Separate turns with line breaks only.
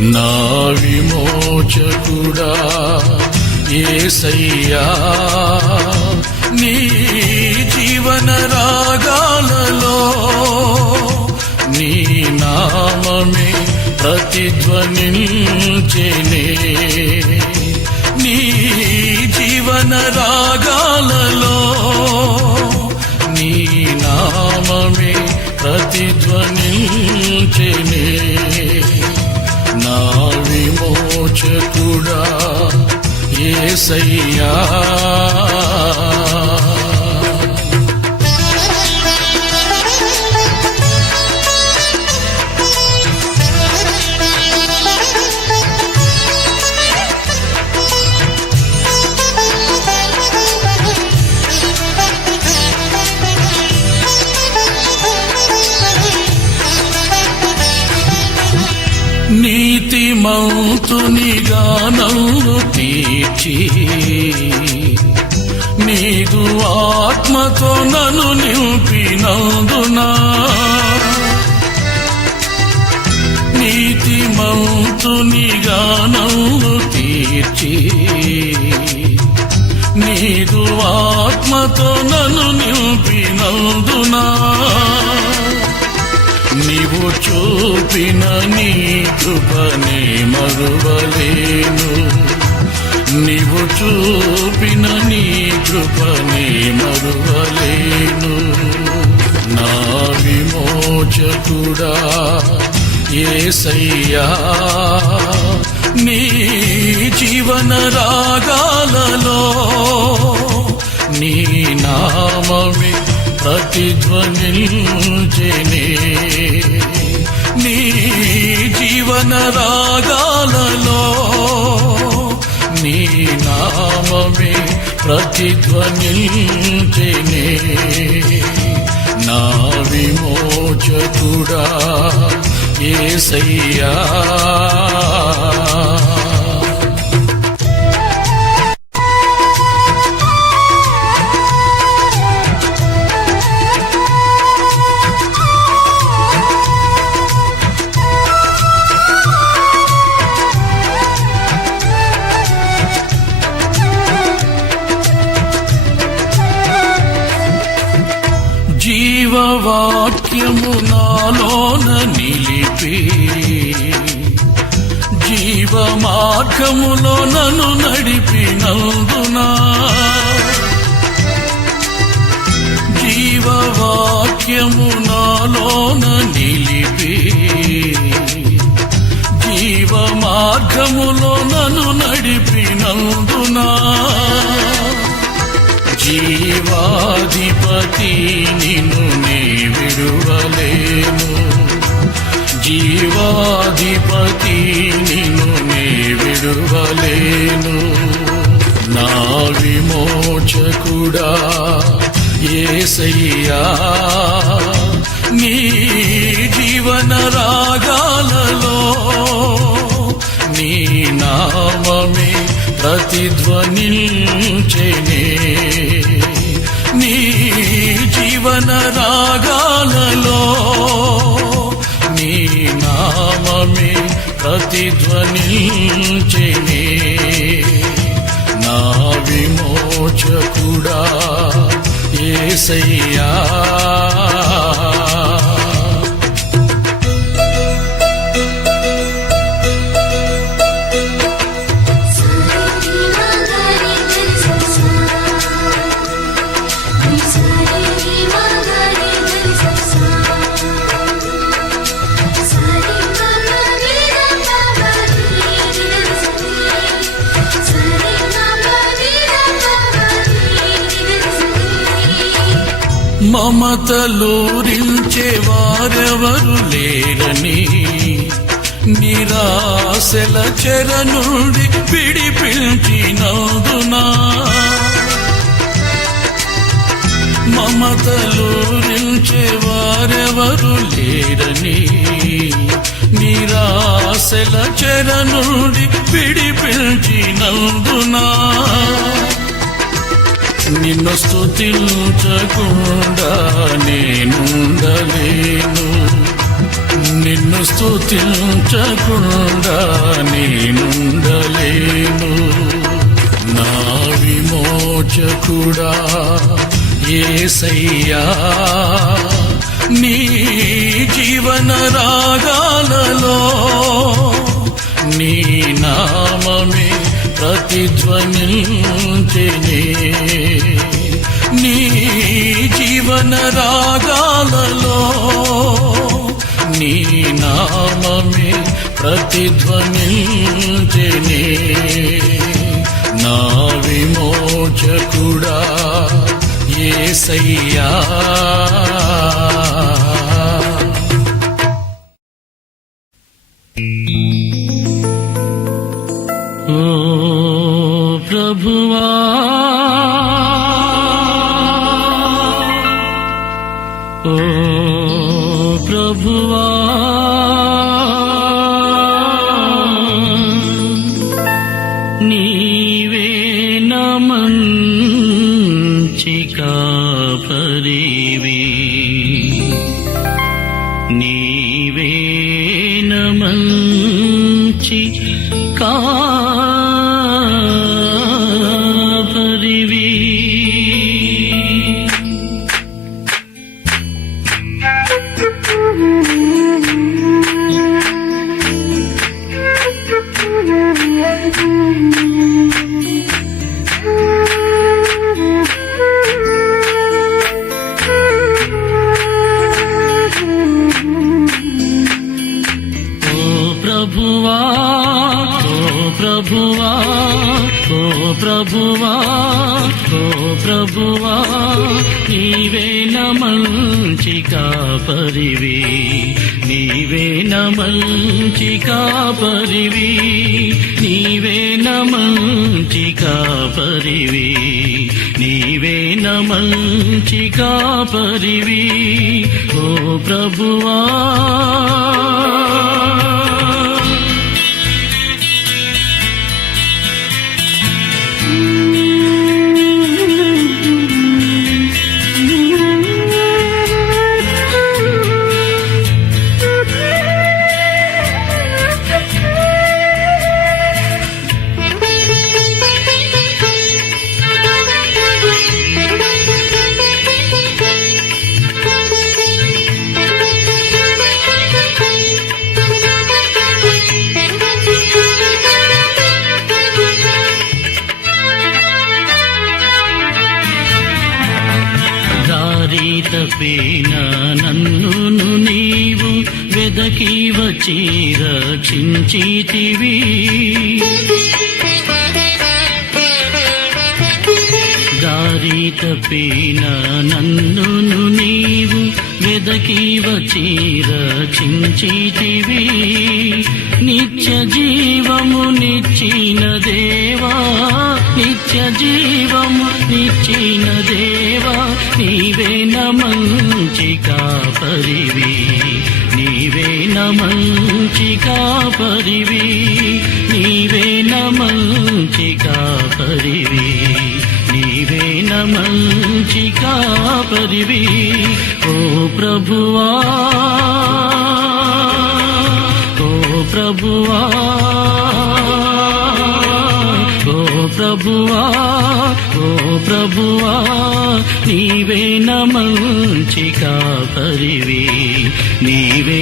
నా విమోచకుడా ఏసయ్యా నీ జీవన రాగాలలో నీ నామమే ప్రతిధ్వనించెనే. నీ జీవన రాగాలలో నీ నామమే ప్రతిధ్వని ఏసయ్యా నీతిమంతునిగా నన్ను తీర్చి నీదు ఆత్మతో నన్ను నింపినందునా నీతి నీతిమంతునిగా నన్ను తీర్చి నీదు ఆత్మతో నన్ను నింపినందునా చూపిన నీ కృపని మరువలేను. నీవు చూపిన నీ కృపని మరువలేను. నా విమోచకుడా ఏసయ్యా నీ జీవన రాగాలలో నీ నామమే ప్రతిధ్వనించెనే. నీ జీవన రాగాలలో నీ నామమే ప్రతిధ్వనించెనే. నా విమోచకుడా ఏసయ్యా. వాక్యము నాలోన నిలిపి జీవ మార్గములో నన్ను నడిపినందునా జీవ వాక్యము నాలోన నిలిపి జీవ మార్గములో నన్ను నడిపినందునా జీవాధిపతి నిన్ను విడువలేను జీవాధిపతి నిన్ను నే విడువలేను నా విమోచకుడా ఏసయ్యా నీ జీవన రాగాలలో నీ నామమే ప్రతిధ్వనించెనే. నీ జీవన రాగాలలో ప్రతిధ్వనించెనే. నా విమోచకుడా ఏసయ్యా. మమతలూరించే వారెవరు లేరని నిరాశల చెర నుండి విడిపించినందునా మమతలూరించే వారెవరు లేరని నిరాశల చెర నుండి విడిపించినందునా నిన్ను స్థుతించకుండా నేనుండలేను. నిన్ను స్థుతించకుండా నేనుండలేను. నా విమోచకుడా ఏసయ్యా నీ జీవన రాగాలలో నీ నామమే ప్రతిధ్వనించెనే. నీ జీవన రాగాలలో నీ నామమే ప్రతిధ్వనించెనే. నా విమోచకుడా ఏ సయ్యా ప్రభువా ప్రభువా ఓ ప్రభువా ఓ ప్రభువా ఓ ప్రభువా నీవే నమంచి కాపరివి నీవే నమంచి కాపరివి నీవే నమంచి కాపరివి నీవే నమంచి కాపరివి ఓ ప్రభువా. తప్పిన నన్ను నీవు వెదకి వచ్చి రక్షించితివి దారి తప్పిన నన్ను నీవు వెదకి వచ్చి రక్షించితివి నిత్య జీవము నిచ్చిన దేవా నిత్య జీవము నిచ్చిన దేవా నీవే నమంచి కాపరివి నీవే నమంచి కాపరివి నీవే నమంచి కాపరివి నీవే నమంచి కాపరివి ఓ ప్రభువా ఓ ప్రభువా ఓ ప్రభువా. ఓ ప్రభువా నీవే నమంచి కాపరివి నీవే